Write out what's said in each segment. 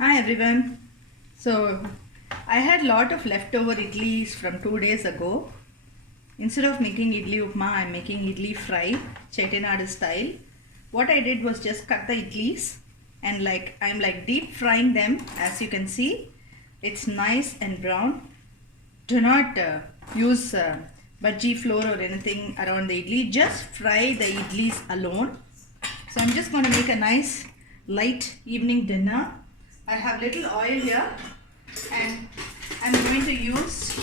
Hi everyone. So I had lot of leftover idlis from 2 days ago. Instead of making idli upma, I'm making idli fry, Chettinad style. What I did was just cut the idlis and I'm deep frying them. As you can see, it's nice and brown. Do not use bhaji flour or anything around the idli. Just fry the idlis alone. So I'm just going to make a nice light evening dinner. I have little oil here and I'm going to use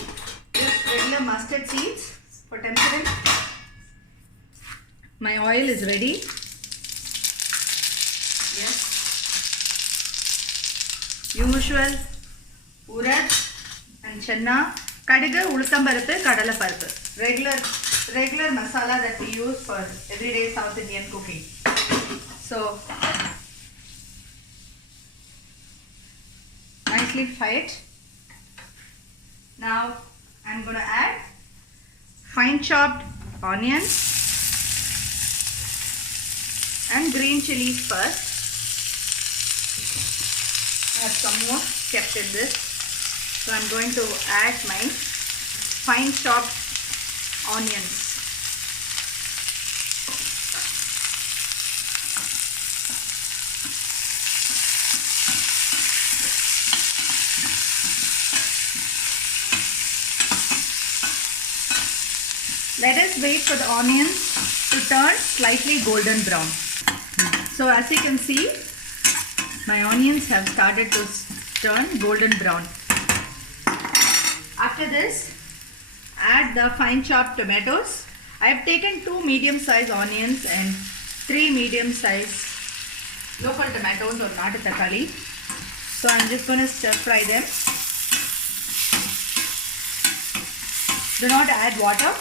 just regular mustard seeds for tempering. My oil is ready. Yes. Usual urad and channa, kadiga, uluthambarappu, kadalaparappu. Regular masala that we use for everyday South Indian cooking. So nicely fried. Now I'm going to add fine chopped onions and green chilies first. I have some more kept in this. So I'm going to add my fine chopped onions. Let us wait for the onions to turn slightly golden brown. So as you can see, my onions have started to turn golden brown. After this, add the fine chopped tomatoes. I have taken 2 medium-sized onions and 3 medium-sized local tomatoes or natu takkali. So I'm just going to stir fry them. Do not add water.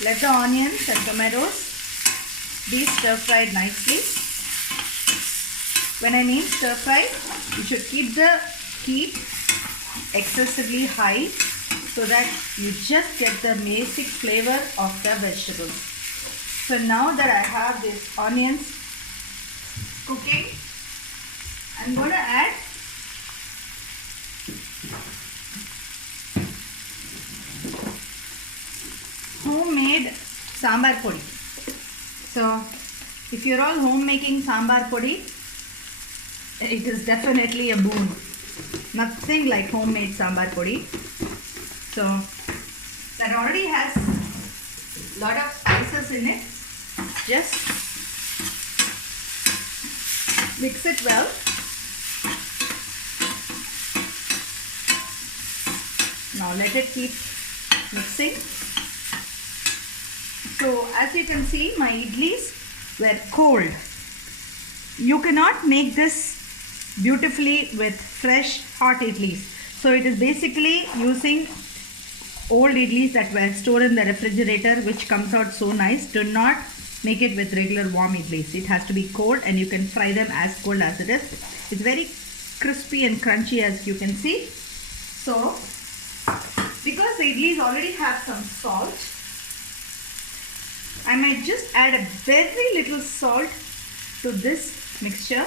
Let the onions and tomatoes be stir fried nicely. When I mean stir fried, you should keep the heat excessively high so that you just get the basic flavor of the vegetables. So now that I have these onions cooking, I'm going to add homemade sambar podi. So if you're all home making sambar podi, it is definitely a boon. Nothing like homemade sambar podi. So that already has a lot of spices in it. Just mix it well. Now let it keep mixing. So as you can see, my idlis were cold. You cannot make this beautifully with fresh hot idlis. So it is basically using old idlis that were stored in the refrigerator, which comes out so nice. Do not make it with regular warm idlis. It has to be cold and you can fry them as cold as it is. It's very crispy and crunchy, as you can see. So because the idlis already have some salt, I might just add a very little salt to this mixture.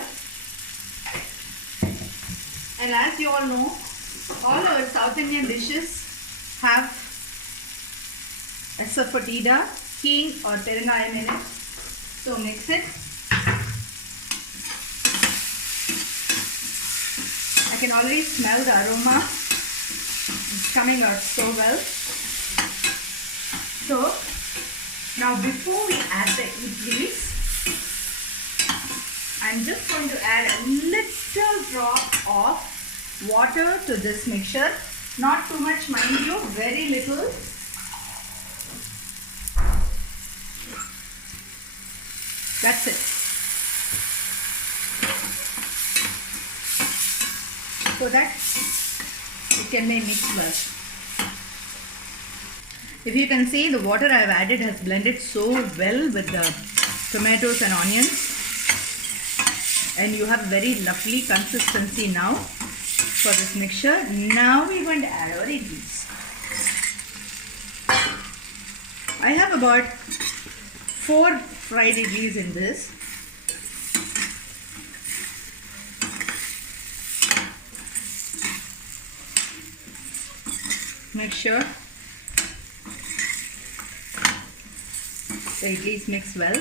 And as you all know, all our South Indian dishes have asafoetida, hing or perengayam in it. So mix it. I can already smell the aroma. It's coming out so well. So now before we add the idlis, I'm just going to add a little drop of water to this mixture. Not too much, mind you, very little. That's it. So that it can be mixed well. If you can see, the water I have added has blended so well with the tomatoes and onions. And you have very lovely consistency now for this mixture. Now we're going to add our idlis. I have about 4 fried idlis in this. Make sure the idlis mix well.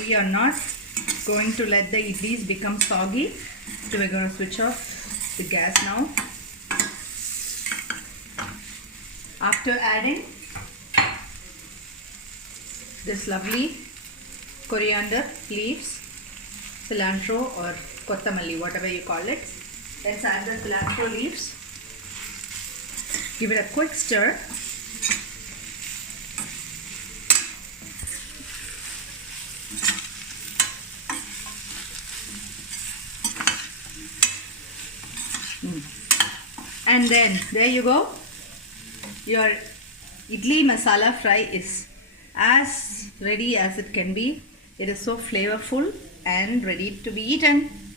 We are not going to let the idlis become soggy, so we're going to switch off the gas now. After adding this lovely coriander leaves, cilantro or kottamalli, whatever you call it, let's add the cilantro leaves. Give it a quick stir. And then there you go. Your idli masala fry is as ready as it can be. It is so flavorful and ready to be eaten.